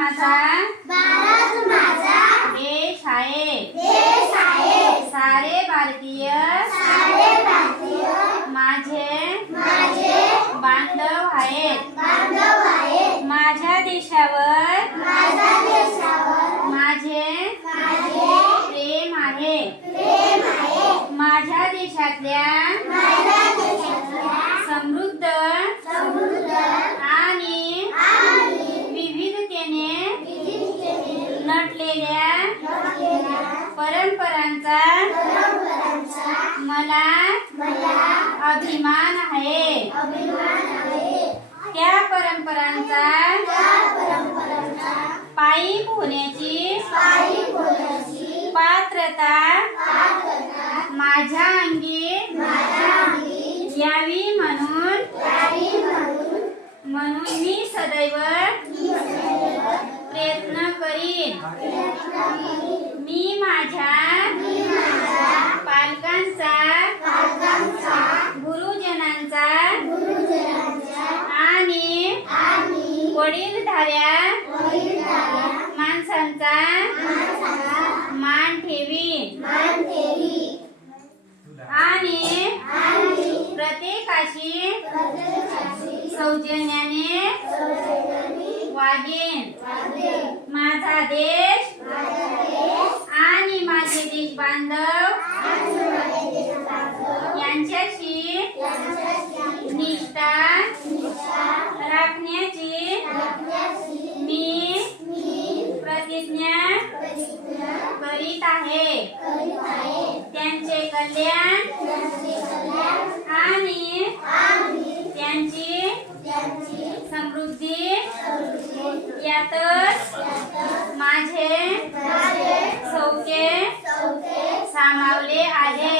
माझा देश आहे सारे भारतीय माझे बांधव आहेत माझ्या देशावर माझे प्रेम आहे माझ्या देशातल्या समृद्ध आणि विविधतेने नटलेल्या परंपरांचा मला अभिमान आहे त्या परंपरांचा पायी होण्याची पात्रता माझ्या अंगी यावी म्हणून मी सदैव प्रयत्न करीन मी माझ्या पालकांचा गुरुजनांचा आणि वडीलधाऱ्या माणसांचा मान ठेवीन आणि प्रत्येकाशी सौजन्याने वागेन माझा देश आणि माझे देश बांधव यांच्याशी निष्ठा राखण्याची मी प्रतिज्ञा करीत आहे त्यांचे कल्याण आणि त्यांची समृद्धी यातच माझे सौख्य सामावले आहे